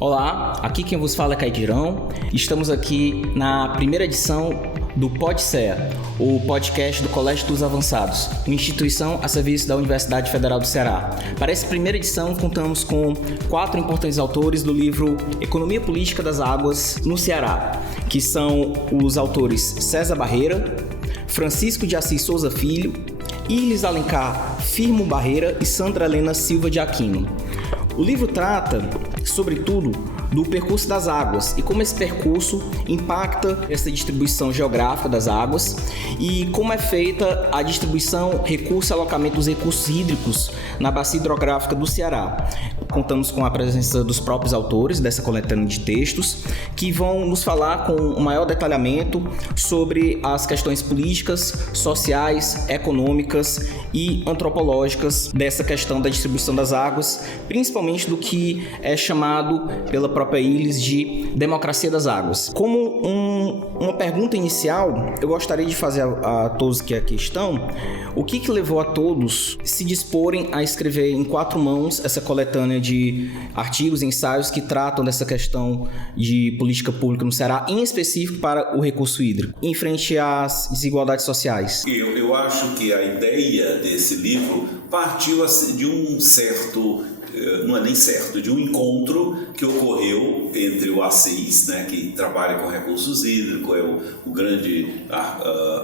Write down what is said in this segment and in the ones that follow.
Olá, aqui quem vos fala é Caidirão. Estamos aqui na primeira edição do PodCEA, o podcast do Colégio dos Avançados, uma instituição a serviço da Universidade Federal do Ceará. Para essa primeira edição, contamos com 4 importantes autores do livro Economia Política das Águas no Ceará, que são os autores César Barreira, Francisco de Assis Souza Filho, Irles Alencar Firmo Barreira e Sandra Helena Silva de Aquino. O livro trata, sobretudo, do percurso das águas e como esse percurso impacta essa distribuição geográfica das águas e como é feita a distribuição, recurso e alocamento dos recursos hídricos na bacia hidrográfica do Ceará. Contamos com a presença dos próprios autores dessa coletânea de textos que vão nos falar com um maior detalhamento sobre as questões políticas, sociais, econômicas e antropológicas dessa questão da distribuição das águas, principalmente do que é chamado pela própria Irles de democracia das águas. Como uma pergunta inicial, eu gostaria de fazer a todos que aqui estão, o que levou a todos se disporem a escrever em 4 mãos essa coletânea de artigos e ensaios que tratam dessa questão de política pública no Ceará, em específico para o recurso hídrico, em frente às desigualdades sociais? Eu acho que a ideia desse livro partiu de um certo... não é nem certo, de um encontro que ocorreu entre o Assis, né, que trabalha com recursos hídricos, é o grande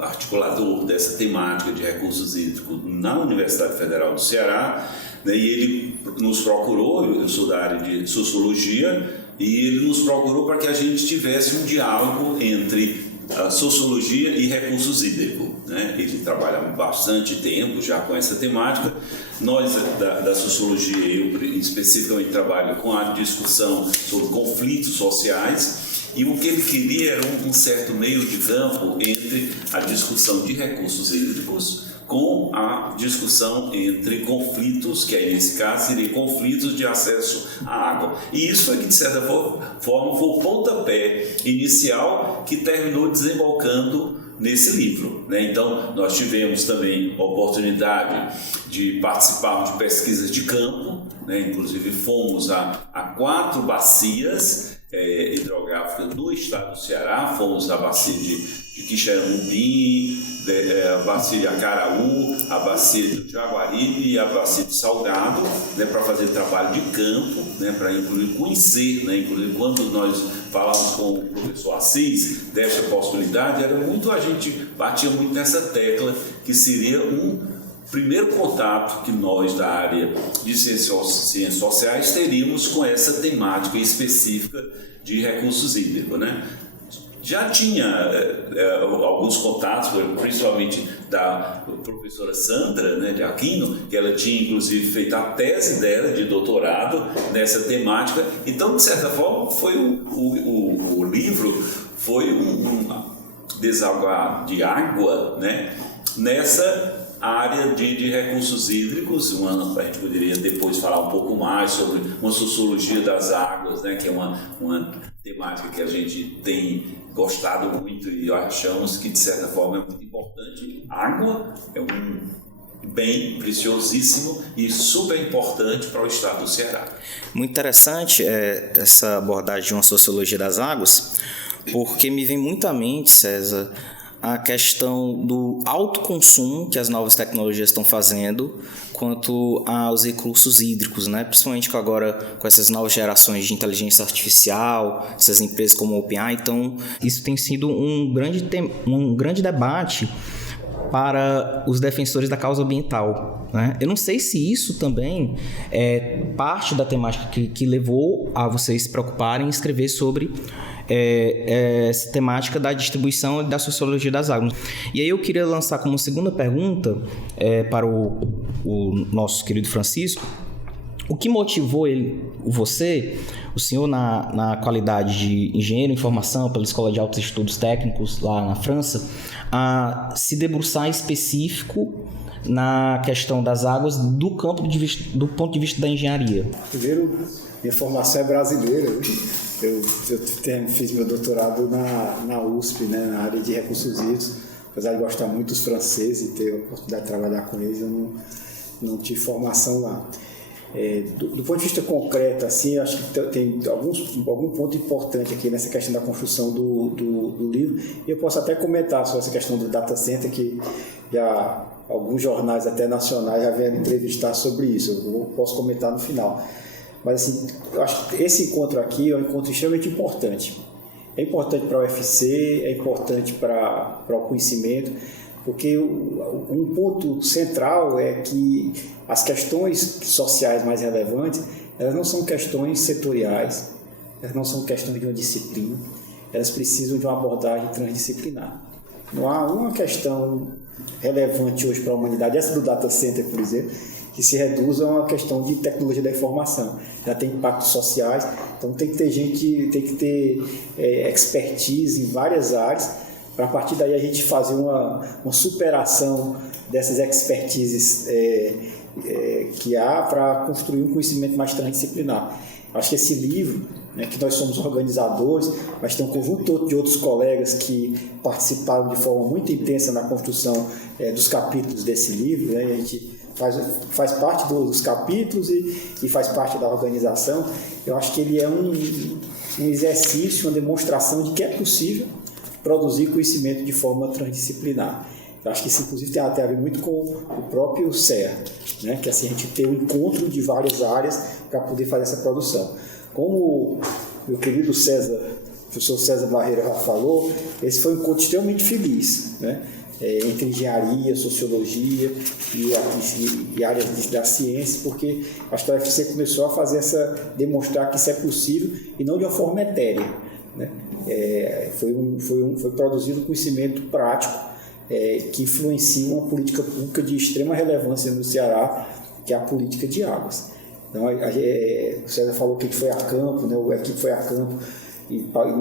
articulador dessa temática de recursos hídricos na Universidade Federal do Ceará, né, e ele nos procurou, eu sou da área de sociologia, e ele nos procurou para que a gente tivesse um diálogo entre a sociologia e recursos hídricos, né? Ele trabalha há bastante tempo já com essa temática. Nós da sociologia, eu especificamente trabalho com a discussão sobre conflitos sociais, e o que ele queria era um certo meio de campo entre a discussão de recursos hídricos com a discussão entre conflitos, que aí nesse caso seria conflitos de acesso à água. E isso foi que, de certa forma, foi o pontapé inicial que terminou desembocando nesse livro, né? Então, nós tivemos também a oportunidade de participarmos de pesquisas de campo, né? Inclusive fomos a 4 bacias hidrográficas do estado do Ceará, fomos à bacia de Quixeramobim, a bacia de Acaraú, a bacia do Jaguaribe e a bacia de Salgado, né, para fazer trabalho de campo, né, para inclusive conhecer, né, inclusive quando nós falávamos com o professor Assis dessa possibilidade, a gente batia muito nessa tecla que seria um primeiro contato que nós da área de ciências sociais teríamos com essa temática específica de recursos hídricos, né? Já tinha alguns contatos, principalmente da professora Sandra, né, de Aquino, que ela tinha inclusive feito a tese dela de doutorado nessa temática. Então, de certa forma, foi o livro foi um desaguar de água, né, nessa área de recursos hídricos. A gente poderia depois falar um pouco mais sobre uma sociologia das águas, né, que é uma temática que a gente tem gostado muito e achamos que, de certa forma, é muito importante. Água é um bem preciosíssimo e super importante para o estado do Ceará. Muito interessante essa abordagem de uma sociologia das águas, porque me vem muito à mente, César, a questão do autoconsumo que as novas tecnologias estão fazendo quanto aos recursos hídricos, né? Principalmente agora com essas novas gerações de inteligência artificial, essas empresas como o OpenAI. Então, isso tem sido um grande debate para os defensores da causa ambiental, né? Eu não sei se isso também é parte da temática que levou a vocês se preocuparem em escrever sobre essa temática da distribuição e da sociologia das águas. E aí eu queria lançar como segunda pergunta para o nosso querido Francisco: o que motivou o senhor na qualidade de engenheiro em formação pela Escola de Altos Estudos Técnicos lá na França, a se debruçar específico na questão das águas do ponto de vista da engenharia? Primeiro, minha formação é brasileira. Eu fiz meu doutorado na USP, né, na área de recursos hídricos. Apesar de gostar muito dos franceses e ter a oportunidade de trabalhar com eles, eu não tive formação lá. Do ponto de vista concreto, assim, acho que tem algum ponto importante aqui nessa questão da construção do livro. E eu posso até comentar sobre essa questão do data center, que já alguns jornais até nacionais já vieram entrevistar sobre isso. Eu posso comentar no final. Mas assim, eu acho que esse encontro aqui é um encontro extremamente importante. É importante para o UFC, é importante para o conhecimento, porque um ponto central é que as questões sociais mais relevantes, elas não são questões setoriais, elas não são questões de uma disciplina, elas precisam de uma abordagem transdisciplinar. Não há uma questão relevante hoje para a humanidade, essa do data center, por exemplo, que se reduz a uma questão de tecnologia da informação. Já tem impactos sociais, então tem que ter gente, tem que ter expertise em várias áreas, para a partir daí a gente fazer uma superação dessas expertises que há para construir um conhecimento mais transdisciplinar. Acho que esse livro, né, que nós somos organizadores, mas tem um conjunto de outros colegas que participaram de forma muito intensa na construção dos capítulos desse livro, né, a gente faz parte dos capítulos e faz parte da organização. Eu acho que ele é um exercício, uma demonstração de que é possível produzir conhecimento de forma transdisciplinar. Eu acho que isso, inclusive, tem a ver muito com o próprio CEA, né? Que assim, a gente tem um encontro de várias áreas para poder fazer essa produção. Como o meu querido professor César Barreira já falou, esse foi um encontro extremamente feliz, né? Entre engenharia, sociologia e áreas da ciência, porque acho que a UFC começou a demonstrar que isso é possível e não de uma forma etérea, né? Foi produzido um conhecimento prático que influencia uma política pública de extrema relevância no Ceará, que é a política de águas. Então, o César falou que foi a campo, né? A equipe foi a campo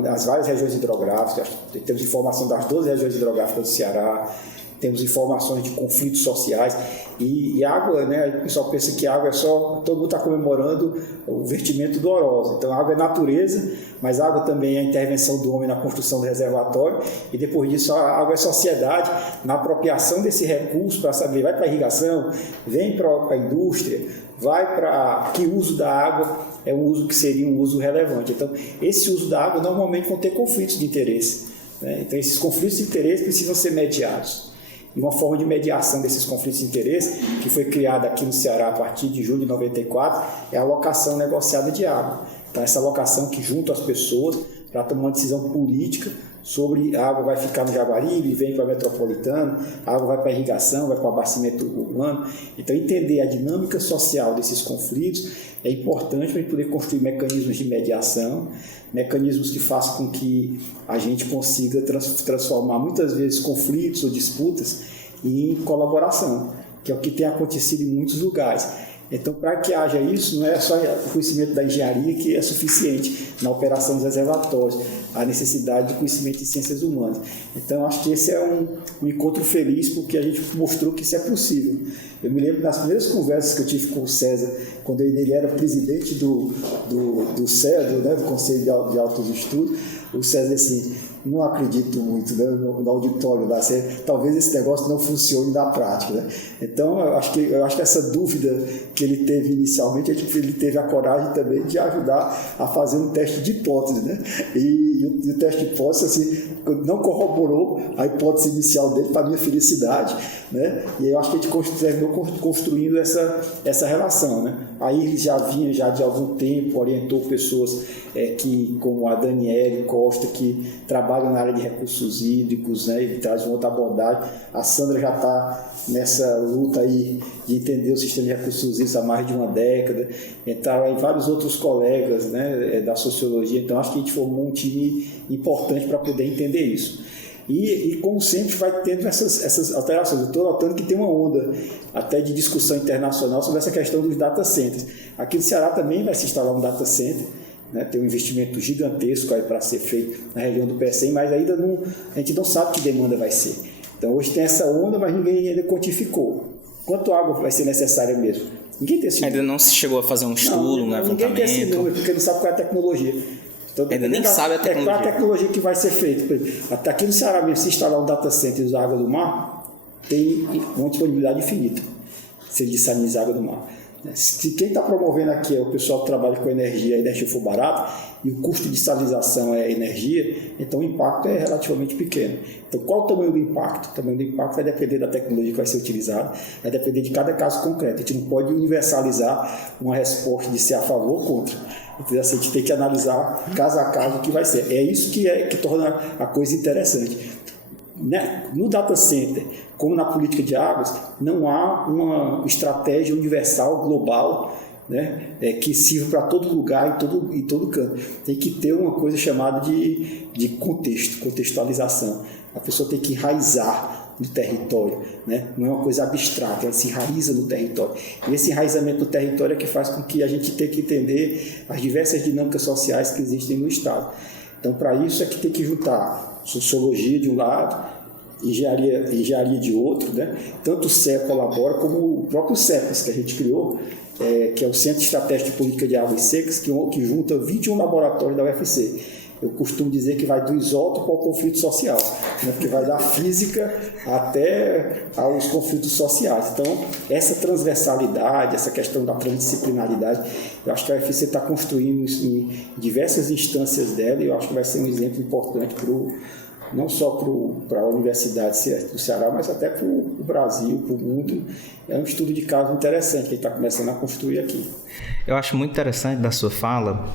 nas várias regiões hidrográficas. Temos informação das 12 regiões hidrográficas do Ceará, temos informações de conflitos sociais e água, né? O pessoal pensa que água é só, todo mundo está comemorando o vertimento do Orosa. Então a água é natureza, mas a água também é a intervenção do homem na construção do reservatório, e depois disso a água é sociedade na apropriação desse recurso para saber, vai para a irrigação, vem para a indústria, vai para que uso da água é um uso que seria um uso relevante. Então esse uso da água normalmente vão ter conflitos de interesse, né? Então esses conflitos de interesse precisam ser mediados. E uma forma de mediação desses conflitos de interesse, que foi criada aqui no Ceará a partir de julho de 94, é a alocação negociada de água. Então, essa alocação que junta as pessoas para tomar uma decisão política sobre a água vai ficar no Jaguaribe, vem para o Metropolitano, a água vai para a irrigação, vai para o abastecimento urbano. Então, entender a dinâmica social desses conflitos é importante para a gente poder construir mecanismos de mediação, mecanismos que façam com que a gente consiga transformar muitas vezes conflitos ou disputas em colaboração, que é o que tem acontecido em muitos lugares. Então, para que haja isso, não é só o conhecimento da engenharia que é suficiente na operação dos reservatórios, a necessidade de conhecimento de ciências humanas. Então, acho que esse é um encontro feliz, porque a gente mostrou que isso é possível. Eu me lembro das primeiras conversas que eu tive com o César, quando ele era presidente do CEA, né, do Conselho de Altos Estudos. O César assim, não acredito muito, né, no auditório lá, talvez esse negócio não funcione na prática, né? Então eu acho que essa dúvida que ele teve inicialmente, ele teve a coragem também de ajudar a fazer um teste de hipótese, né? E o teste de hipótese assim, não corroborou a hipótese inicial dele, para minha felicidade, né? E eu acho que a gente terminou construindo essa relação, né? Aí ele já vinha de algum tempo, orientou pessoas como a Daniele Costa, que trabalham na área de recursos hídricos, né? Ele traz uma outra abordagem. A Sandra já está nessa luta aí de entender o sistema de recursos hídricos há mais de uma década. Entraram aí vários outros colegas, né, da sociologia. Então acho que a gente formou um time importante para poder entender isso. E como sempre vai tendo essas alterações. Eu estou notando que tem uma onda até de discussão internacional sobre essa questão dos data centers. Aqui no Ceará também vai se instalar um data center, né? Tem um investimento gigantesco aí para ser feito na região do PSM, mas ainda a gente não sabe que demanda vai ser. Então hoje tem essa onda, mas ninguém ainda quantificou. Quanto água vai ser necessária mesmo? Ninguém tem esse número. Ainda não se chegou a fazer um estudo, um levantamento. Ninguém tem esse número, porque não sabe qual é a tecnologia. Então, ainda nem sabe a tecnologia. Qual a tecnologia que vai ser feita? Até aqui no Ceará mesmo, se instalar um data center e usar água do mar, tem uma disponibilidade infinita, se ele desalinizar a água do mar. Se quem está promovendo aqui é o pessoal que trabalha com energia, a energia for barata, e o custo de salinização é energia, então o impacto é relativamente pequeno. Então, qual o tamanho do impacto? O tamanho do impacto vai depender da tecnologia que vai ser utilizada, vai depender de cada caso concreto. A gente não pode universalizar uma resposta de ser a favor ou contra. Então, assim, a gente tem que analisar caso a caso o que vai ser. É isso que torna a coisa interessante. No data center, como na política de águas, não há uma estratégia universal, global, né, que sirva para todo lugar, em todo canto. Tem que ter uma coisa chamada de contextualização. A pessoa tem que enraizar no território, né? Não é uma coisa abstrata, ela se enraiza no território. E esse enraizamento no território é que faz com que a gente tenha que entender as diversas dinâmicas sociais que existem no Estado. Então, para isso é que tem que juntar sociologia de um lado, engenharia de outro, né? Tanto o CEA colabora como o próprio CEPAS que a gente criou, que é o Centro Estratégico de Política de Águas Secas, que junta 21 laboratórios da UFC. Eu costumo dizer que vai do isótopo ao conflito social, né? Porque vai da física até aos conflitos sociais. Então, essa transversalidade, essa questão da transdisciplinaridade, eu acho que a UFC está construindo isso em diversas instâncias dela, e eu acho que vai ser um exemplo importante não só para a Universidade do Ceará, mas até para o Brasil, para o mundo. É um estudo de caso interessante que a gente está começando a construir aqui. Eu acho muito interessante da sua fala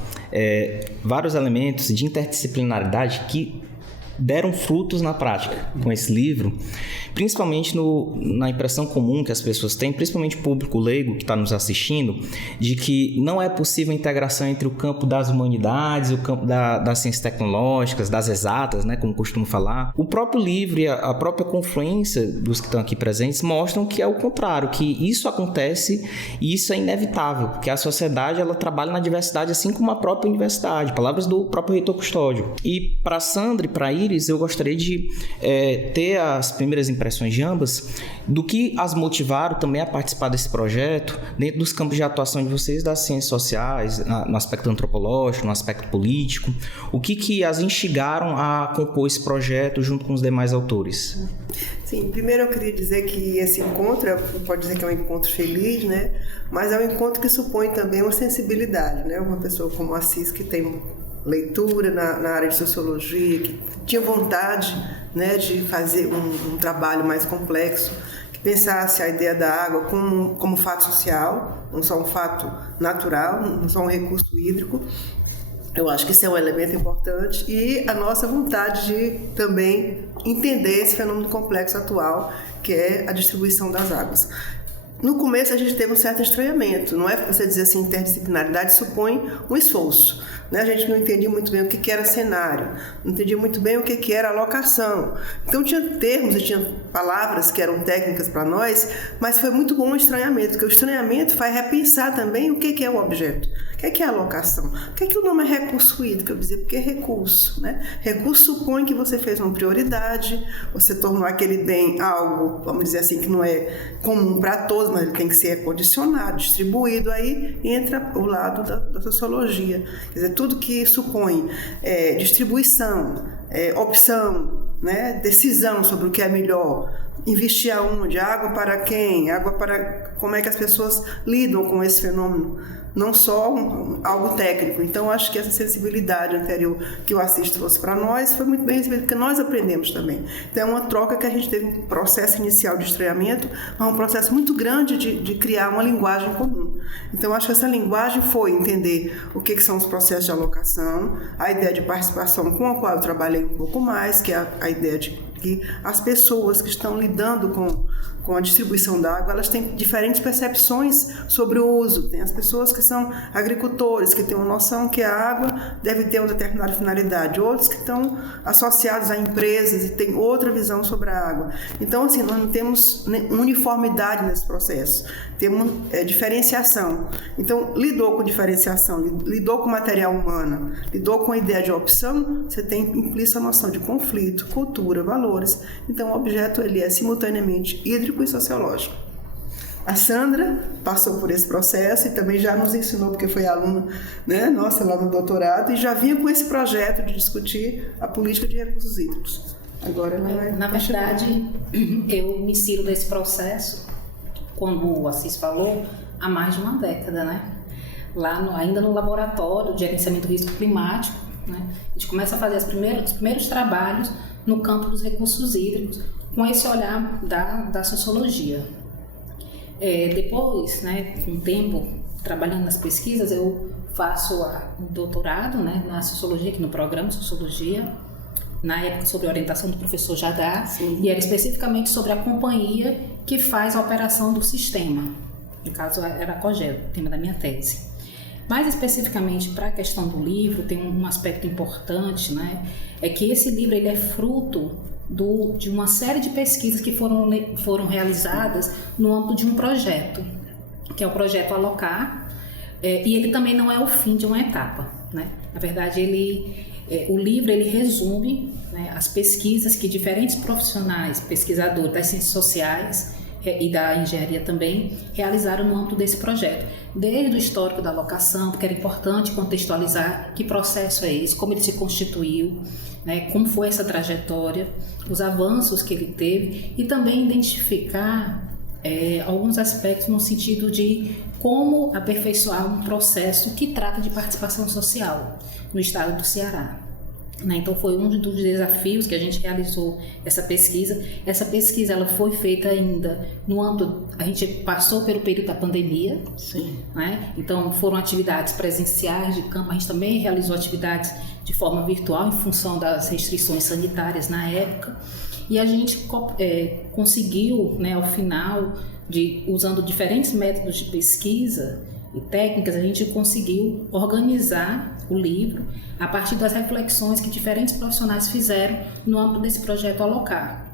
vários elementos de interdisciplinaridade que deram frutos na prática com esse livro, principalmente na impressão comum que as pessoas têm, principalmente o público leigo que está nos assistindo, de que não é possível a integração entre o campo das humanidades e o campo das ciências tecnológicas, das exatas, né, como costumo falar. O próprio livro e a própria confluência dos que estão aqui presentes mostram que é o contrário, que isso acontece e isso é inevitável, porque a sociedade ela trabalha na diversidade assim como a própria universidade, palavras do próprio reitor Custódio. E para Sandra e para Iris, eu gostaria de ter as primeiras impressões de ambas do que as motivaram também a participar desse projeto dentro dos campos de atuação de vocês das ciências sociais, no aspecto antropológico, no aspecto político. O que as instigaram a compor esse projeto junto com os demais autores? Sim, primeiro eu queria dizer que esse encontro, pode dizer que é um encontro feliz, né? Mas é um encontro que supõe também uma sensibilidade, né? Uma pessoa como a Assis, que tem leitura na área de sociologia, que tinha vontade, né, de fazer um trabalho mais complexo, que pensasse a ideia da água como fato social, não só um fato natural, não só um recurso hídrico. Eu acho que isso é um elemento importante, e a nossa vontade de também entender esse fenômeno complexo atual, que é a distribuição das águas. No começo a gente teve um certo estranhamento, não é porque você dizer assim, interdisciplinaridade supõe um esforço, né? A gente não entendia muito bem o que era cenário, não entendia muito bem o que era alocação. Então tinha termos e tinha palavras que eram técnicas para nós, mas foi muito bom o estranhamento, porque o estranhamento faz repensar também o que é o objeto, o que é a alocação, por que o nome é recurso hídrico? Eu dizia, porque é recurso, né? Recurso supõe que você fez uma prioridade, você tornou aquele bem algo, vamos dizer assim, que não é comum para todos, mas ele tem que ser condicionado, distribuído. Aí entra o lado da sociologia, quer dizer, tudo que supõe distribuição, opção, né, decisão sobre o que é melhor, investir aonde, água para quem, água para como é que as pessoas lidam com esse fenômeno, não só algo técnico. Então, acho que essa sensibilidade anterior que o Assis trouxe para nós foi muito bem recebida, porque nós aprendemos também. Então, é uma troca que a gente teve um processo inicial de estranhamento, mas um processo muito grande de criar uma linguagem comum. Então, acho que essa linguagem foi entender o que são os processos de alocação, a ideia de participação com a qual eu trabalhei um pouco mais, que é a ideia de que as pessoas que estão lidando com a distribuição da água, elas têm diferentes percepções sobre o uso. Tem as pessoas que são agricultores, que têm uma noção que a água deve ter uma determinada finalidade, outros que estão associados a empresas e têm outra visão sobre a água. Então, assim, nós não temos uniformidade nesse processo, temos diferenciação. Então, lidou com diferenciação, lidou com material humano, lidou com a ideia de opção, você tem implícita a noção de conflito, cultura, valores. Então, o objeto ele é simultaneamente hídrico e sociológico. A Sandra passou por esse processo e também já nos ensinou, porque foi aluna, né, nossa lá no doutorado, e já vinha com esse projeto de discutir a política de recursos hídricos. Agora ela vai... Na verdade, eu me insiro nesse processo como o Assis falou, há mais de uma década, né? Lá ainda no laboratório de gerenciamento do risco climático, né? A gente começa a fazer os primeiros trabalhos no campo dos recursos hídricos, com esse olhar da sociologia. Depois, né, com o tempo, trabalhando nas pesquisas, eu faço um doutorado, né, na sociologia, aqui no programa Sociologia, na época sobre a orientação do professor Jadá, e era especificamente sobre a companhia que faz a operação do sistema. No caso, era a COGEL, o tema da minha tese. Mais especificamente para a questão do livro, tem um aspecto importante, né? É que esse livro ele é fruto de uma série de pesquisas que foram realizadas no âmbito de um projeto, que é o projeto Alocar, e ele também não é o fim de uma etapa, né? Na verdade, o livro ele resume, né, as pesquisas que diferentes profissionais, pesquisadores das ciências sociais e da engenharia também, realizaram no âmbito desse projeto. Desde o histórico da alocação, porque era importante contextualizar que processo é esse, como ele se constituiu, né, como foi essa trajetória, os avanços que ele teve, e também identificar alguns aspectos no sentido de como aperfeiçoar um processo que trata de participação social no estado do Ceará. Então foi um dos desafios que a gente realizou essa pesquisa. Essa pesquisa ela foi feita ainda no âmbito, a gente passou pelo período da pandemia. Sim. Né? Então foram atividades presenciais de campo, a gente também realizou atividades de forma virtual em função das restrições sanitárias na época, e a gente conseguiu, né, ao final, usando diferentes métodos de pesquisa e técnicas, a gente conseguiu organizar o livro a partir das reflexões que diferentes profissionais fizeram no âmbito desse projeto Alocar,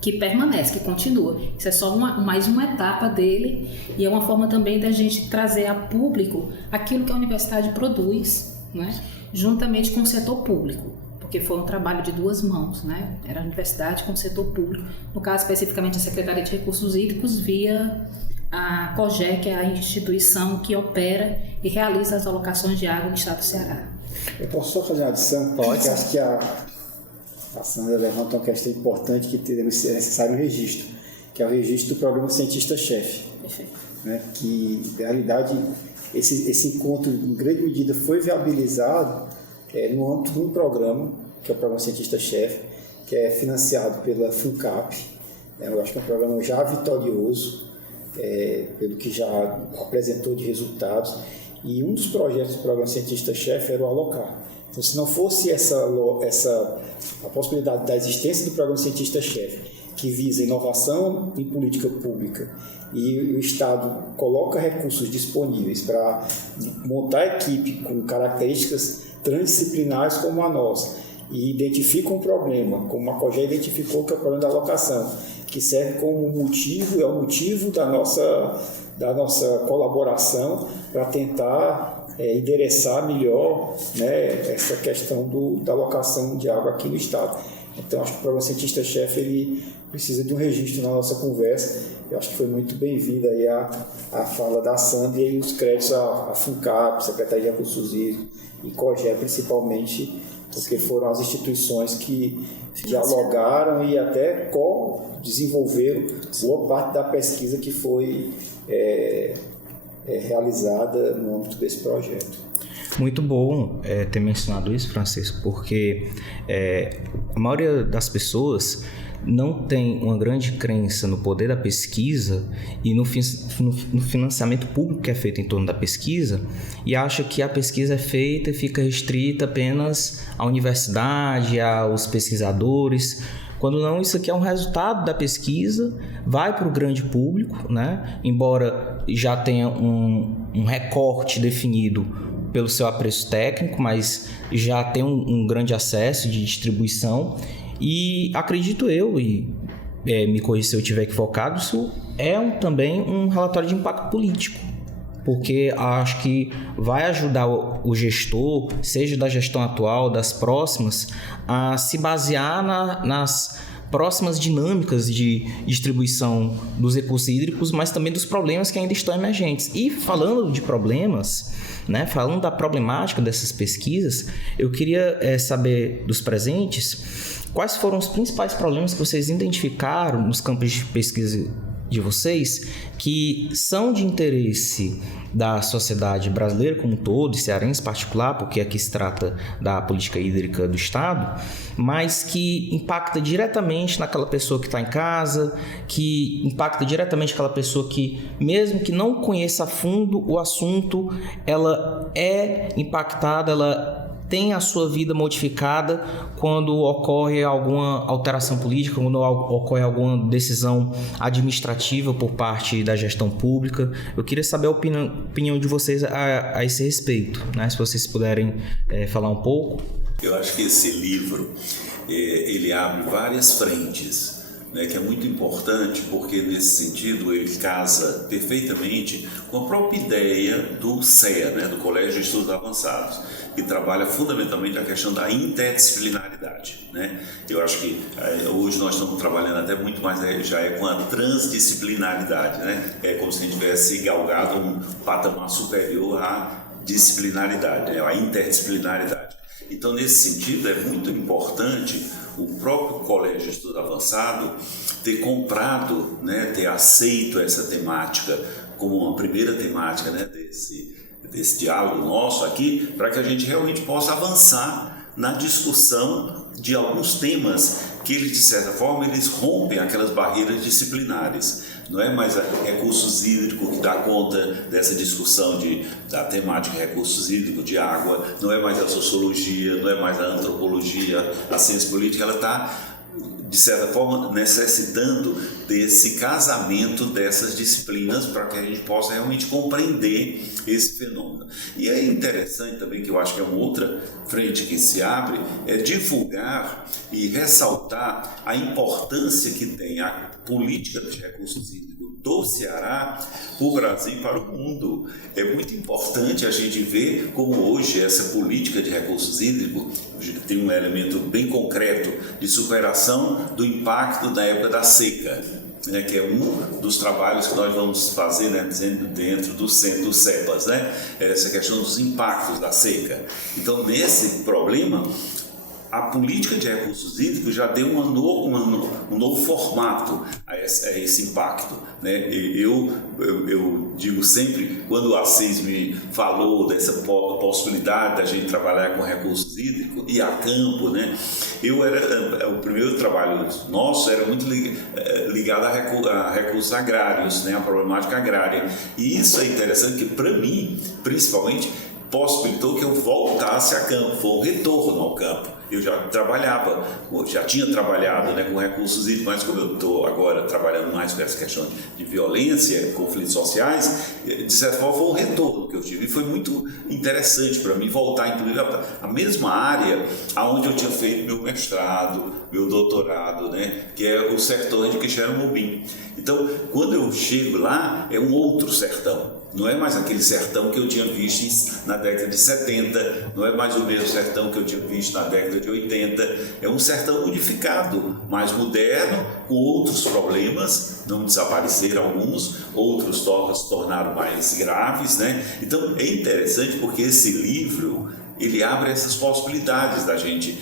que permanece, que continua. Isso é só mais uma etapa dele, e é uma forma também da gente trazer a público aquilo que a universidade produz, né, juntamente com o setor público, porque foi um trabalho de duas mãos, né? Era a universidade com o setor público, no caso especificamente a Secretaria de Recursos Hídricos via a COGEL, que é a instituição que opera e realiza as alocações de água no estado do Ceará. Eu posso só fazer uma adição? Pode. Eu acho que a Sandra levanta uma questão importante que deve ser necessário um registro, que é o registro do programa Cientista-Chefe. Perfeito. Né? Que, na realidade, esse encontro, em grande medida, foi viabilizado no âmbito de um programa, que é o Programa Cientista-Chefe, que é financiado pela FUNCAP. Eu acho que é um programa já vitorioso, pelo que já apresentou de resultados, e um dos projetos do Programa Cientista-Chefe era o Alocar. Então, se não fosse a possibilidade da existência do Programa Cientista-Chefe, que visa inovação em política pública, e o Estado coloca recursos disponíveis para montar equipe com características transdisciplinares como a nossa, e identifica um problema, como a COGEL identificou, que é o problema da alocação, que serve como motivo, é o motivo da nossa colaboração para tentar endereçar melhor, né, essa questão da alocação de água aqui no Estado. Então, acho que o Programa Cientista-Chefe ele precisa de um registro na nossa conversa. Eu acho que foi muito bem-vinda aí a fala da Sandra e os créditos à FUNCAP, Secretaria de Recursos Hídricos e COGEL, principalmente, porque foram as instituições que dialogaram e até co-desenvolveram boa parte da pesquisa que foi realizada no âmbito desse projeto. Muito bom ter mencionado isso, Francisco, porque a maioria das pessoas não tem uma grande crença no poder da pesquisa e no financiamento público que é feito em torno da pesquisa, e acha que a pesquisa é feita e fica restrita apenas à universidade, aos pesquisadores, quando não, isso aqui é um resultado da pesquisa, vai para o grande público, né? Embora já tenha um recorte definido pelo seu apreço técnico, mas já tem um grande acesso de distribuição. E acredito eu, e me corrija se eu estiver equivocado, isso é também um relatório de impacto político, porque acho que vai ajudar o gestor, seja da gestão atual, das próximas, a se basear nas próximas dinâmicas de distribuição dos recursos hídricos, mas também dos problemas que ainda estão emergentes. E falando de problemas, né, falando da problemática dessas pesquisas, eu queria saber dos presentes quais foram os principais problemas que vocês identificaram nos campos de pesquisa de vocês que são de interesse da sociedade brasileira como um todo, e cearense em particular, porque aqui se trata da política hídrica do Estado, mas que impacta diretamente naquela pessoa que está em casa, que impacta diretamente aquela pessoa que, mesmo que não conheça a fundo o assunto, ela é impactada, ela tem a sua vida modificada quando ocorre alguma alteração política, quando ocorre alguma decisão administrativa por parte da gestão pública. Eu queria saber a opinião de vocês a esse respeito, né? Se vocês puderem falar um pouco. Eu acho que esse livro, ele abre várias frentes, né, que é muito importante, porque nesse sentido ele casa perfeitamente com a própria ideia do CEA, né, do Colégio de Estudos Avançados, que trabalha fundamentalmente a questão da interdisciplinaridade, né? Eu acho que hoje nós estamos trabalhando até muito mais, já é com a transdisciplinaridade, né? É como se a gente tivesse galgado um patamar superior à disciplinaridade, né? A interdisciplinaridade. Então, nesse sentido, é muito importante o próprio Colégio de Estudo Avançado ter comprado, né, ter aceito essa temática como uma primeira temática, né, desse diálogo nosso aqui, para que a gente realmente possa avançar na discussão de alguns temas que eles, de certa forma, eles rompem aquelas barreiras disciplinares. Não é mais recursos hídricos que dá conta dessa discussão da temática de recursos hídricos, de água, não é mais a sociologia, não é mais a antropologia, a ciência política, ela está, de certa forma, necessitando desse casamento dessas disciplinas para que a gente possa realmente compreender esse fenômeno. E é interessante também, que eu acho que é uma outra frente que se abre, é divulgar e ressaltar a importância que tem a política de recursos hídricos do Ceará para o Brasil e para o mundo. É muito importante a gente ver como hoje essa política de recursos hídricos tem um elemento bem concreto de superação do impacto da época da seca, né, que é um dos trabalhos que nós vamos fazer, né, dentro do centro do CEPAS, né, essa questão dos impactos da seca. Então, nesse problema, a política de recursos hídricos já deu um novo formato a esse impacto, né? Eu digo sempre, quando o Assis me falou dessa possibilidade da gente trabalhar com recursos hídricos e a campo, né? O primeiro trabalho nosso era muito ligado a recursos agrários, né? A problemática agrária. E isso é interessante, que para mim, principalmente, possibilitou que eu voltasse a campo, foi um retorno ao campo. Eu já tinha trabalhado, né, com recursos hídricos, mas como eu estou agora trabalhando mais com essa questão de violência, conflitos sociais, de certa forma foi um retorno que eu tive. E foi muito interessante para mim voltar, inclusive, à mesma área onde eu tinha feito meu mestrado, meu doutorado, né, que é o sertão de Quixeramobim. Então, quando eu chego lá, é um outro sertão. Não é mais aquele sertão que eu tinha visto na década de 70, não é mais o mesmo sertão que eu tinha visto na década de 80, é um sertão modificado, mais moderno, com outros problemas, não desapareceram alguns, outros se tornaram mais graves, né? Então é interessante porque esse livro, ele abre essas possibilidades da gente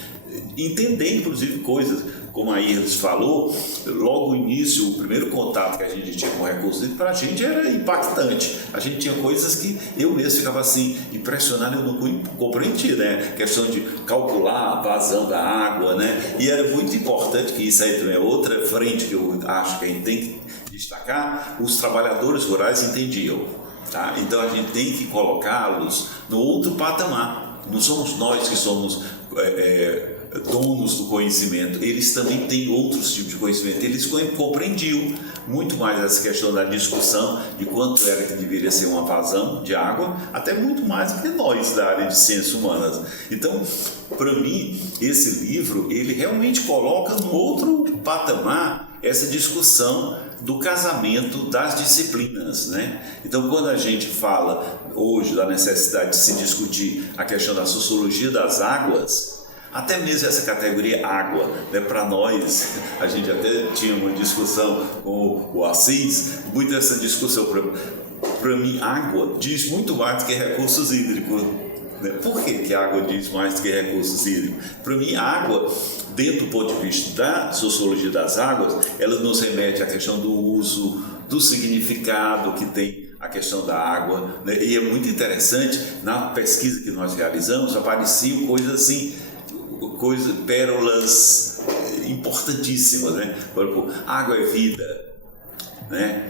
entender, inclusive, coisas, como a Iris falou, logo no início, o primeiro contato que a gente tinha com recursos hídricos, para a gente era impactante. A gente tinha coisas que eu mesmo ficava assim, impressionado, eu não compreendi, né? Questão de calcular a vazão da água, né? E era muito importante, que isso aí também é outra frente que eu acho que a gente tem que destacar, os trabalhadores rurais entendiam, tá? Então a gente tem que colocá-los no outro patamar. Não somos nós que somos donos do conhecimento, eles também têm outros tipos de conhecimento. Eles compreendiam muito mais essa questão da discussão de quanto era que deveria ser uma vazão de água, até muito mais do que nós da área de ciências humanas. Então, para mim, esse livro, ele realmente coloca no outro patamar essa discussão do casamento das disciplinas, né? Então, quando a gente fala hoje da necessidade de se discutir a questão da sociologia das águas, até mesmo essa categoria água, né? Para nós, a gente até tinha uma discussão com o Assis, muito essa discussão, para mim, água diz muito mais do que recursos hídricos. Né? Por que a água diz mais do que recursos hídricos? Para mim, a água, dentro do ponto de vista da sociologia das águas, ela nos remete à questão do uso, do significado que tem a questão da água, né? E é muito interessante, na pesquisa que nós realizamos, apareciam coisas assim, pérolas importantíssimas, né? Por exemplo, água é vida, né?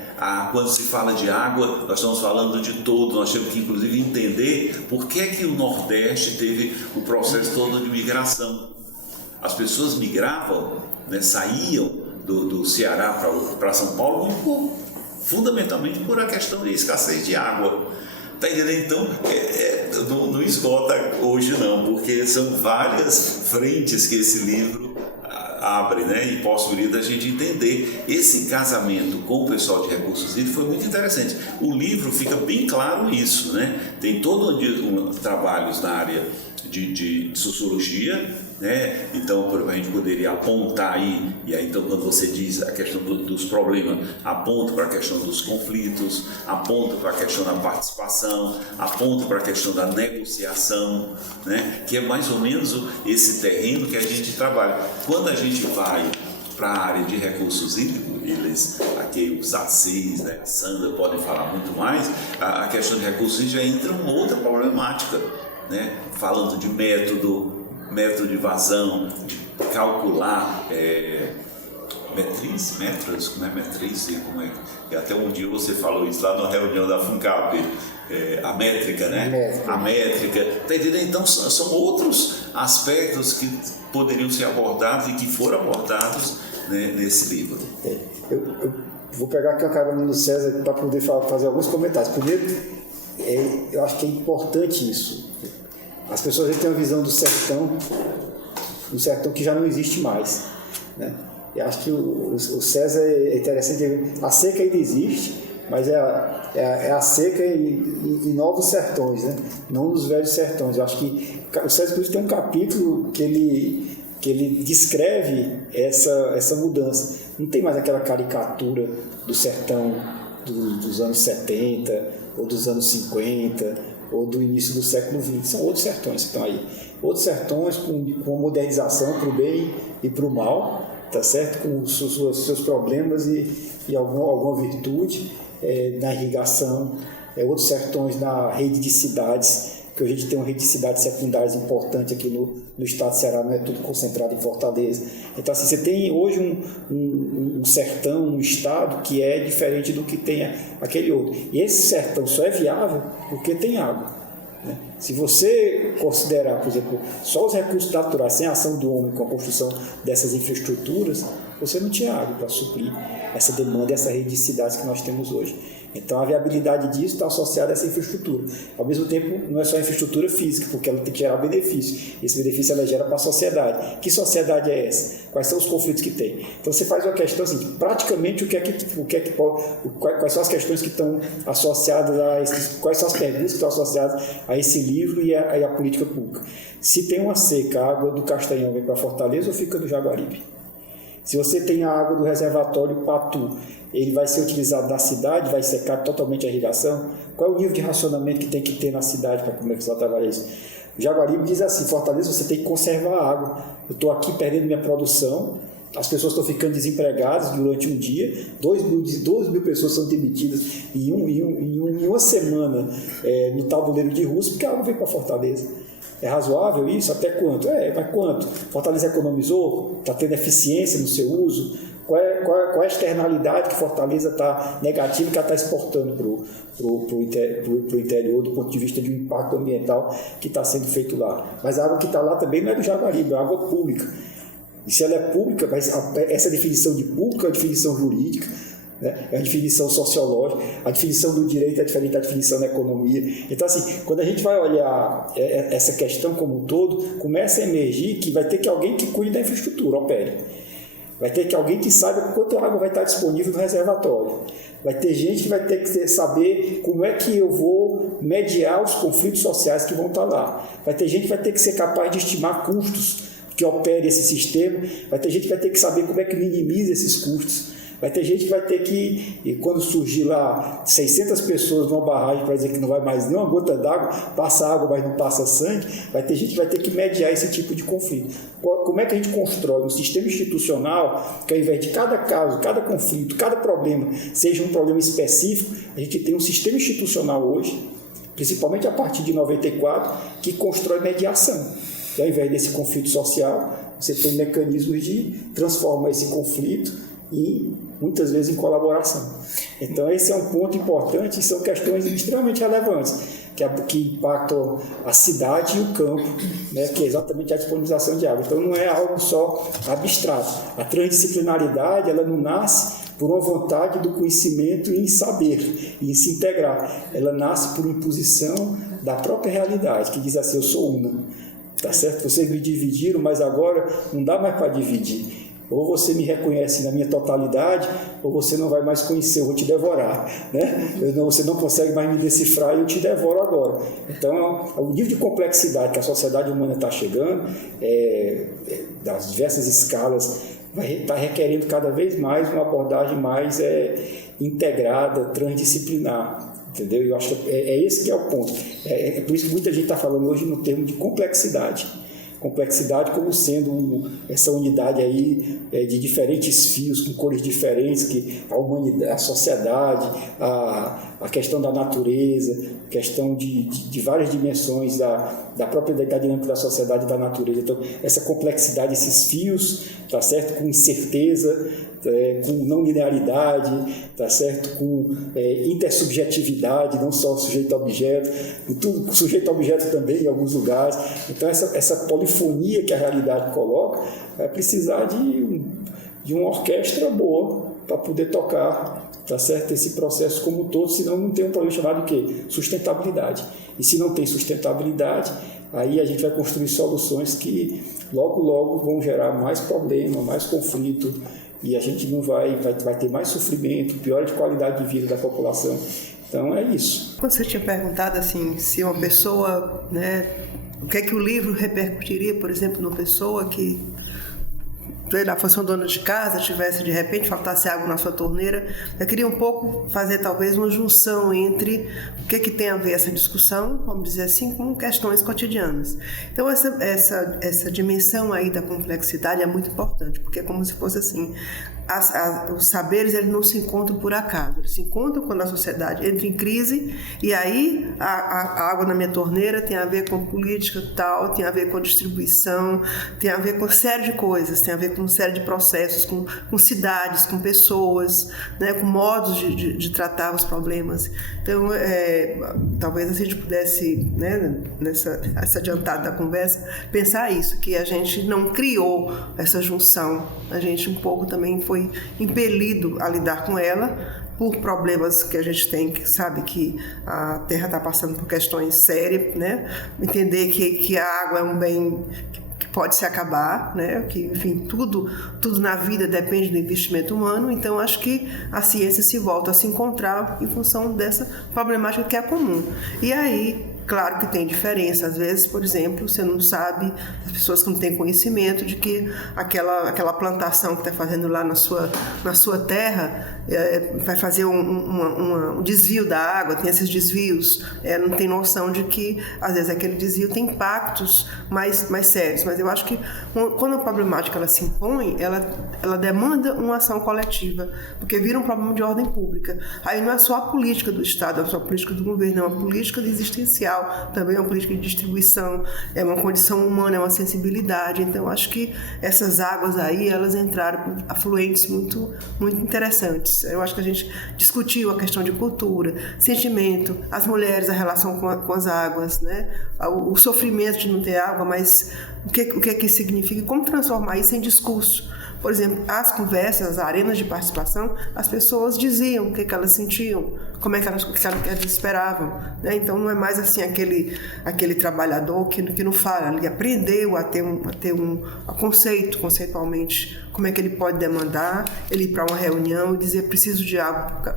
Quando se fala de água, nós estamos falando de todo, nós temos que inclusive entender por que o Nordeste teve o processo todo de migração. As pessoas migravam, né? Saíam do Ceará para São Paulo fundamentalmente por a questão de escassez de água. Está entendendo? Então, não esgota hoje não, porque são várias frentes que esse livro abre, né? E possibilita a gente entender esse casamento com o pessoal de recursos hídricos. Foi muito interessante. O livro fica bem claro isso, né? Tem trabalhos na área de sociologia, né? Então, por exemplo, a gente poderia apontar aí, e aí então quando você diz a questão dos problemas, aponta para a questão dos conflitos, aponta para a questão da participação, aponta para a questão da negociação, né? Que é mais ou menos esse terreno que a gente trabalha. Quando a gente vai para a área de recursos hídricos, aqui os ACs, né, a Sandra podem falar muito mais, a questão de recursos hídricos já entra uma outra problemática, né? Falando de método de vazão, de calcular metros, como é metriz, e até um dia você falou isso lá na reunião da FUNCAP, a métrica, né? A métrica, tá entendendo? Então são outros aspectos que poderiam ser abordados e que foram abordados, né, nesse livro. Eu vou pegar aqui a carona do César para poder fazer alguns comentários. Primeiro, eu acho que é importante isso. As pessoas têm uma visão do sertão que já não existe mais, né? Eu acho que o César é interessante. A seca ainda existe, mas é a seca em novos sertões, né? Não nos velhos sertões. Eu acho que o César Cruz tem um capítulo que ele descreve essa mudança. Não tem mais aquela caricatura do sertão dos anos 70 ou dos anos 50 ou do início do século XX. São outros sertões que estão aí. Outros sertões com modernização para o bem e para o mal, tá certo? Com seus problemas e alguma virtude na irrigação. Outros sertões na rede de cidades, que a gente tem uma rede de cidades secundárias importante aqui no estado do Ceará, não é tudo concentrado em Fortaleza. Então, assim, você tem hoje um sertão, um estado que é diferente do que tem aquele outro. E esse sertão só é viável porque tem água, né? Se você considerar, por exemplo, só os recursos naturais, sem a ação do homem com a construção dessas infraestruturas, você não tinha água para suprir essa demanda, essa rede de cidades que nós temos hoje. Então, a viabilidade disso está associada a essa infraestrutura. Ao mesmo tempo, não é só a infraestrutura física, porque ela tem que gerar benefício. Esse benefício ela gera para a sociedade. Que sociedade é essa? Quais são os conflitos que tem? Então, você faz uma questão assim, praticamente quais são as questões que estão associadas quais são as perguntas que estão associadas a esse livro e a política pública. Se tem uma seca, a água do Castanhão vem para Fortaleza ou fica no Jaguaribe? Se você tem a água do reservatório Patu, ele vai ser utilizado na cidade, vai secar totalmente a irrigação? Qual é o nível de racionamento que tem que ter na cidade para começar a trabalhar isso? O Jaguaribe diz assim, Fortaleza, você tem que conservar a água. Eu estou aqui perdendo minha produção, as pessoas estão ficando desempregadas durante um dia, 2 mil pessoas são demitidas em uma semana no tabuleiro de Rússia, porque a água veio para Fortaleza. É razoável isso? Até quanto? Mas quanto? Fortaleza economizou? Está tendo eficiência no seu uso? Qual é a externalidade que Fortaleza está negativa, que ela está exportando para o interior, do ponto de vista de um impacto ambiental que está sendo feito lá? Mas a água que está lá também não é do Jaguaribe, é água pública. E se ela é pública, mas essa definição de pública é uma definição jurídica, né? É a definição sociológica, a definição do direito é diferente da definição da economia. Então, assim, quando a gente vai olhar essa questão como um todo, começa a emergir que vai ter que alguém que cuide da infraestrutura, opere. Vai ter que alguém que saiba quanto água vai estar disponível no reservatório. Vai ter gente que vai ter que saber como é que eu vou mediar os conflitos sociais que vão estar lá. Vai ter gente que vai ter que ser capaz de estimar custos que opere esse sistema. Vai ter gente que vai ter que saber como é que minimiza esses custos. Vai ter gente que vai ter que, e quando surgir lá 600 pessoas numa barragem para dizer que não vai mais nenhuma gota d'água, passa água, mas não passa sangue, vai ter gente que vai ter que mediar esse tipo de conflito. Como é que a gente constrói um sistema institucional que, ao invés de cada caso, cada conflito, cada problema seja um problema específico, a gente tem um sistema institucional hoje, principalmente a partir de 94, que constrói mediação. E ao invés desse conflito social, você tem mecanismos de transformar esse conflito muitas vezes em colaboração. Então esse é um ponto importante e são questões extremamente relevantes, que impactam a cidade e o campo, né, que é exatamente a disponibilização de água. Então não é algo só abstrato. A transdisciplinaridade, ela não nasce por uma vontade do conhecimento em saber, em se integrar. Ela nasce por imposição da própria realidade, que diz assim, eu sou uma. Tá certo? Vocês me dividiram, mas agora não dá mais para dividir. Ou você me reconhece na minha totalidade, ou você não vai mais conhecer, eu vou te devorar. Né? Você não consegue mais me decifrar e eu te devoro agora. Então, o nível de complexidade que a sociedade humana está chegando, das diversas escalas, vai estar requerendo cada vez mais uma abordagem mais integrada, transdisciplinar. Entendeu? Eu acho que é esse que é o ponto. É por isso que muita gente está falando hoje no termo de complexidade. Complexidade como sendo essa unidade aí de diferentes fios, com cores diferentes, que a humanidade, a sociedade, a questão da natureza, questão de várias dimensões da própria dinâmica da sociedade e da natureza. Então, essa complexidade, esses fios, tá certo? Com incerteza, com não linearidade, tá certo? Com intersubjetividade, não só sujeito-objeto, tudo sujeito-objeto também em alguns lugares. Então essa polifonia que a realidade coloca vai precisar de uma orquestra boa para poder tocar, tá certo? Esse processo como um todo, senão não tem um problema chamado de quê? Sustentabilidade. E se não tem sustentabilidade, aí a gente vai construir soluções que logo vão gerar mais problema, mais conflito, e a gente não vai ter mais sofrimento, pior de qualidade de vida da população. Então é isso. Quando você tinha perguntado assim, se uma pessoa, né, o que é que o livro repercutiria, por exemplo, numa pessoa que fosse uma dona de casa, tivesse de repente, faltasse água na sua torneira, eu queria um pouco fazer talvez uma junção entre o que tem a ver essa discussão, vamos dizer assim, com questões cotidianas. Então essa dimensão aí da complexidade é muito importante, porque é como se fosse assim, os saberes eles não se encontram por acaso, eles se encontram quando a sociedade entra em crise, e aí a água na minha torneira tem a ver com política tal, tem a ver com distribuição, tem a ver com uma série de coisas, tem a ver com uma série de processos, com cidades, com pessoas, né, com modos de tratar os problemas. Então, talvez a gente pudesse, né, nessa adiantada da conversa, pensar isso, que a gente não criou essa junção, a gente um pouco também foi impelido a lidar com ela por problemas que a gente tem, que sabe que a Terra está passando por questões sérias, né? Entender que a água é um bem que pode se acabar, né? Que, enfim, tudo na vida depende do investimento humano. Então, acho que a ciência se volta a se encontrar em função dessa problemática que é comum. E aí, claro que tem diferença. Às vezes, por exemplo, você não sabe, as pessoas que não têm conhecimento de que aquela plantação que está fazendo lá na sua terra vai fazer um desvio da água, tem esses desvios, não tem noção de que, às vezes, aquele desvio tem impactos mais sérios. Mas eu acho que, quando a problemática ela se impõe, ela demanda uma ação coletiva, porque vira um problema de ordem pública. Aí não é só a política do Estado, é só a política do governo, é uma política existencial, também é uma política de distribuição, é uma condição humana, é uma sensibilidade. Então, acho que essas águas aí, elas entraram afluentes muito, muito interessantes. Eu acho que a gente discutiu a questão de cultura, sentimento, as mulheres, a relação com as águas, né? O sofrimento de não ter água, mas o que significa e como transformar isso em discurso. Por exemplo, as conversas, as arenas de participação, as pessoas diziam o que elas sentiam como é que elas esperavam, né? Então não é mais assim aquele trabalhador que não fala, ele aprendeu a ter um conceitualmente, como é que ele pode demandar, ele ir para uma reunião e dizer preciso de água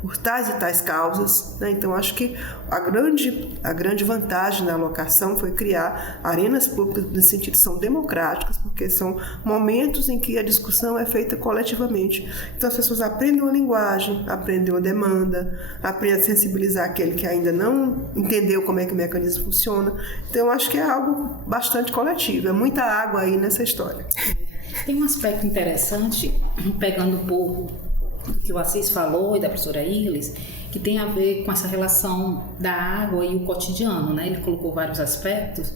por tais e tais causas, né? Então acho que a grande vantagem da alocação foi criar arenas públicas nesse sentido, são democráticas, porque são momentos em que a discussão é feita coletivamente. Então as pessoas aprendem a linguagem, aprendem a demanda, aprendem a sensibilizar aquele que ainda não entendeu como é que o mecanismo funciona. Então eu acho que é algo bastante coletivo, é muita água aí nessa história. Tem um aspecto interessante, pegando um pouco do que o Assis falou e da professora Irles, que tem a ver com essa relação da água e o cotidiano, né? Ele colocou vários aspectos.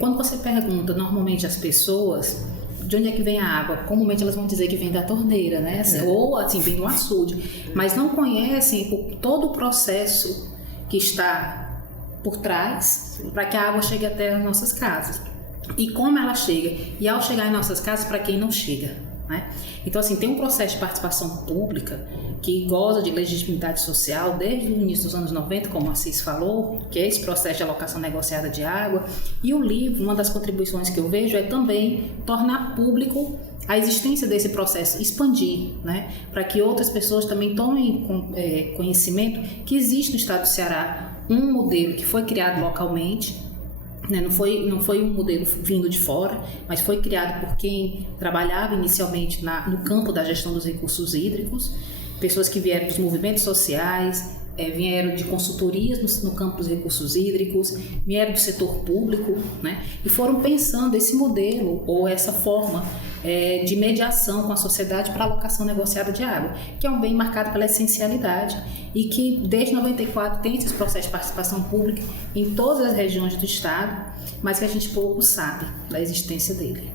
Quando você pergunta normalmente às pessoas de onde é que vem a água, comumente elas vão dizer que vem da torneira, né? Ou assim, vem do açude, mas não conhecem todo o processo que está por trás para que a água chegue até as nossas casas. E como ela chega, e ao chegar em nossas casas, para quem não chega, né? Então, assim, tem um processo de participação pública que goza de legitimidade social desde o início dos anos 90, como a Assis falou, que é esse processo de alocação negociada de água. E o livro, uma das contribuições que eu vejo é também tornar público a existência desse processo, expandir, né? Para que outras pessoas também tomem conhecimento que existe no estado do Ceará um modelo que foi criado localmente, né? Não foi um modelo vindo de fora, mas foi criado por quem trabalhava inicialmente no campo da gestão dos recursos hídricos, pessoas que vieram dos movimentos sociais, vieram de consultorias no campo dos recursos hídricos, vieram do setor público, né? E foram pensando esse modelo ou essa forma de mediação com a sociedade para a alocação negociada de água, que é um bem marcado pela essencialidade e que desde 94 tem esses processos de participação pública em todas as regiões do estado, mas que a gente pouco sabe da existência dele.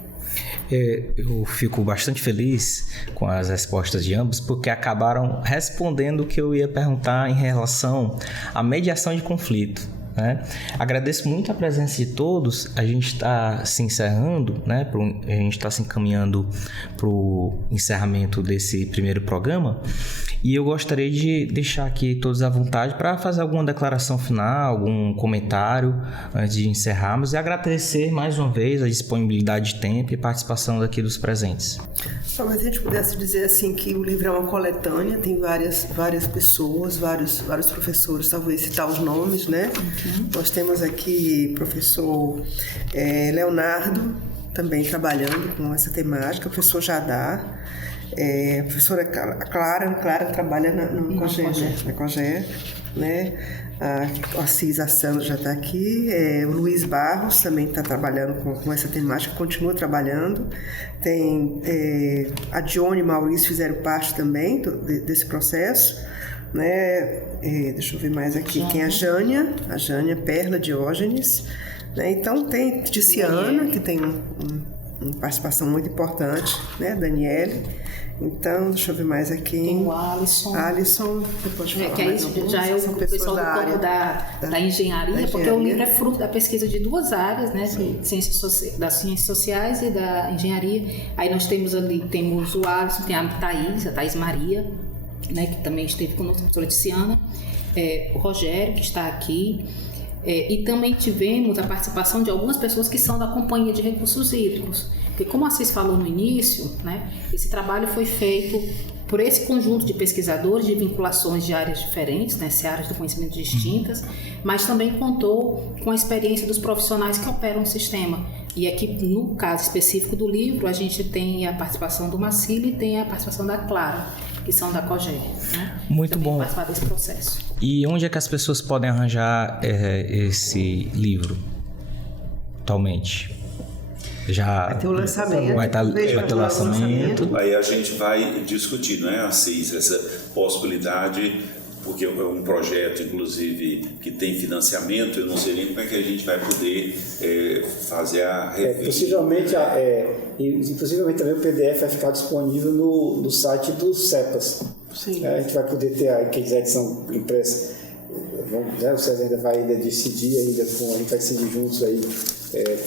Eu fico bastante feliz com as respostas de ambos, porque acabaram respondendo o que eu ia perguntar em relação à mediação de conflito, né? Agradeço muito a presença de todos. A gente está se encerrando, né? A gente está se encaminhando para o encerramento desse primeiro programa. E eu gostaria de deixar aqui todos à vontade para fazer alguma declaração final, algum comentário antes de encerrarmos e agradecer mais uma vez a disponibilidade de tempo e participação daqui dos presentes. Talvez a gente pudesse dizer assim que o livro é uma coletânea, tem várias pessoas, vários professores, talvez citar os nomes, né? Nós temos aqui o professor Leonardo, também trabalhando com essa temática, o professor Jadá, a professora Clara trabalha na COGÉ, né? A Assis Assando já está aqui, o Luiz Barros também está trabalhando com essa temática, continua trabalhando, tem a Dione e Maurício fizeram parte também desse processo, né? Deixa eu ver mais aqui, tem a Jânia Perla Diógenes, né? Então tem Ticiana, que tem uma participação muito importante, né? Daniele. Então, deixa eu ver mais aqui. Tem o Alisson, você pode falar que mais isso já é o pessoal do campo da engenharia, porque o livro é fruto da pesquisa de duas áreas, né? Das ciências sociais e da engenharia. Aí nós temos o Alisson, tem a Thaís Maria, né? Que também esteve conosco, a professora Ticiana, o Rogério, que está aqui. E também tivemos a participação de algumas pessoas que são da Companhia de Recursos Hídricos, porque como a Assis falou no início, né, esse trabalho foi feito por esse conjunto de pesquisadores de vinculações de áreas diferentes, né, áreas do conhecimento distintas, mas também contou com a experiência dos profissionais que operam o sistema. E aqui, no caso específico do livro, a gente tem a participação do Macile e tem a participação da Clara, que são da COGÉ, né? Muito bom. Participar desse processo. E onde é que as pessoas podem arranjar esse livro atualmente? Já vai ter o lançamento. Vai ter o lançamento. Aí a gente vai discutir, não é, Assis, essa possibilidade, porque é um projeto, inclusive, que tem financiamento. Eu não sei nem como é que a gente vai poder fazer a possivelmente também o PDF vai ficar disponível no site do CEPAS. Sim. A gente vai poder ter, quem quiser edição impressa, o César ainda vai decidir, a gente vai decidir juntos aí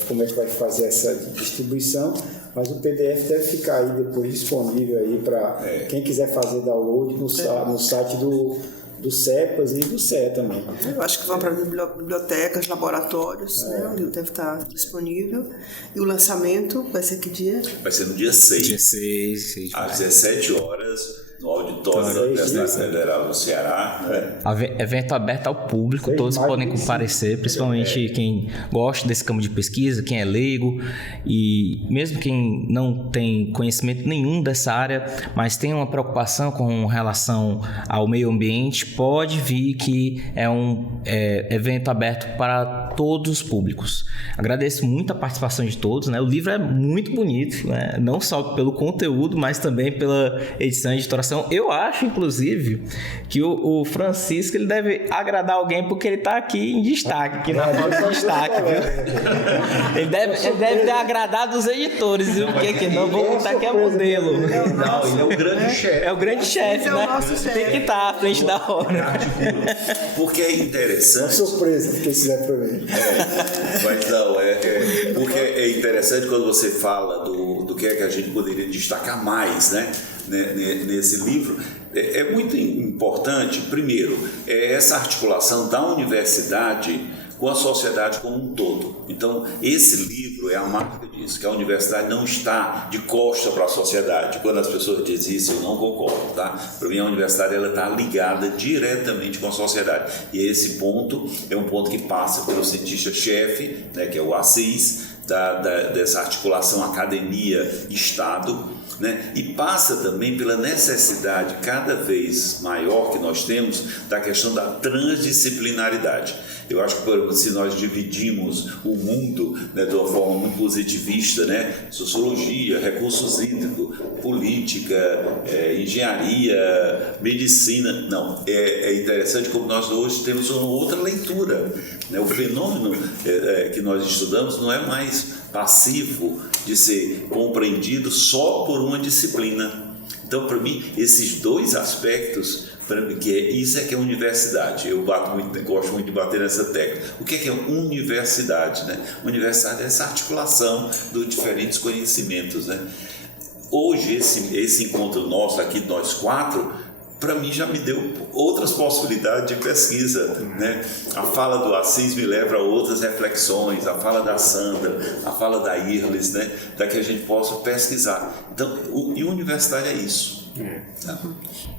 como é que vai fazer essa distribuição, mas o PDF deve ficar aí depois disponível aí para quem quiser fazer download no site do do CEPAS e do CEA também. Eu acho que vão para bibliotecas, laboratórios, né? O livro deve estar disponível. E o lançamento vai ser que dia? Vai ser no dia 6. Dia 6 às 17 horas, no auditório da Universidade Federal do Ceará. Né? Evento aberto ao público, todos podem comparecer, principalmente quem gosta desse campo de pesquisa, quem é leigo e mesmo quem não tem conhecimento nenhum dessa área, mas tem uma preocupação com relação ao meio ambiente, pode vir que é um evento aberto para todos os públicos. Agradeço muito a participação de todos, né? O livro é muito bonito, né? Não só pelo conteúdo, mas também pela edição e editoração. Eu acho, inclusive, que o Francisco ele deve agradar alguém porque ele está aqui em destaque, aqui na foto de destaque, viu? Ele deve ter agradado os editores, viu? Porque não vou botar aqui a modelo. Não, ele é o grande chefe. É o grande chefe, né? Tem que estar à frente da hora. Porque é interessante. Surpresa, porque isso é para mim. Mas não, porque é interessante quando você fala do que é que a gente poderia destacar mais, né? Nesse livro, é muito importante, primeiro, essa articulação da universidade com a sociedade como um todo. Então, esse livro é a marca disso, que a universidade não está de costa para a sociedade. Quando as pessoas dizem isso, eu não concordo, tá? Para mim, a universidade está ligada diretamente com a sociedade. E esse ponto é um ponto que passa pelo cientista-chefe, né, que é o Assis, dessa articulação academia-estado, né? E passa também pela necessidade cada vez maior que nós temos da questão da transdisciplinaridade. Eu acho que se nós dividimos o mundo, né, de uma forma muito positivista, né, sociologia, recursos hídricos, política, engenharia, medicina, não, é interessante como nós hoje temos uma outra leitura, né? O fenômeno que nós estudamos não é mais passivo de ser compreendido só por uma disciplina. Então, para mim, esses dois aspectos, isso é que é universidade. Eu gosto muito de bater nessa tecla. O que é universidade? Né? Universidade é essa articulação dos diferentes conhecimentos. Né? Hoje, esse encontro nosso aqui, nós quatro, para mim já me deu outras possibilidades de pesquisa, né? A fala do Assis me leva a outras reflexões, a fala da Sandra, a fala da Irles, né? Para que a gente possa pesquisar. Então, e universidade é isso. Tá?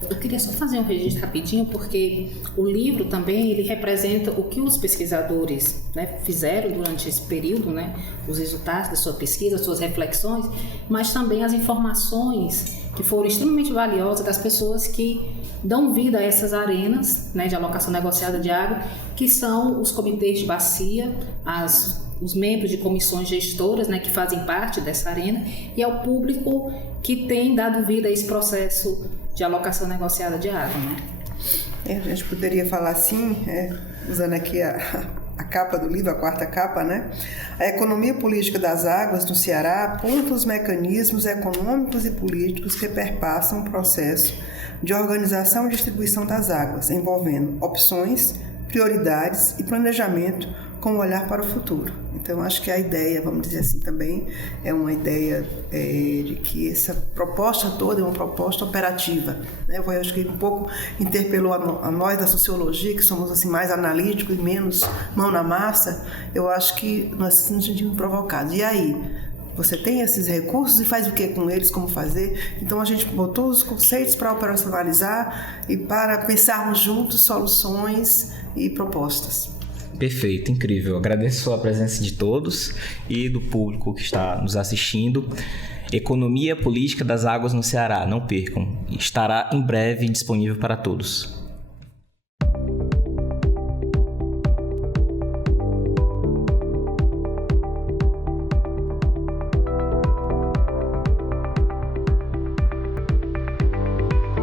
Eu queria só fazer um registro rapidinho, porque o livro também ele representa o que os pesquisadores, né, fizeram durante esse período, né, os resultados da sua pesquisa, as suas reflexões, mas também as informações que foram extremamente valiosas das pessoas que dão vida a essas arenas, né, de alocação negociada de água, que são os comitês de bacia, os membros de comissões gestoras, né, que fazem parte dessa arena, e ao público que tem dado vida a esse processo de alocação negociada de água. Né? A gente poderia falar assim, usando aqui a capa do livro, a quarta capa, né? A economia política das águas no Ceará aponta os mecanismos econômicos e políticos que perpassam o processo de organização e distribuição das águas, envolvendo opções, prioridades e planejamento com um olhar para o futuro. Então, acho que a ideia, vamos dizer assim, também é uma ideia de que essa proposta toda é uma proposta operativa. Né? Eu acho que um pouco interpelou a nós da sociologia, que somos assim, mais analíticos e menos mão na massa. Eu acho que nós nos sentimos provocados. E aí? Você tem esses recursos e faz o que com eles, como fazer? Então, a gente botou os conceitos para operacionalizar e para pensarmos juntos soluções e propostas. Perfeito, incrível. Agradeço a presença de todos e do público que está nos assistindo. Economia Política das Águas no Ceará, não percam. Estará em breve disponível para todos.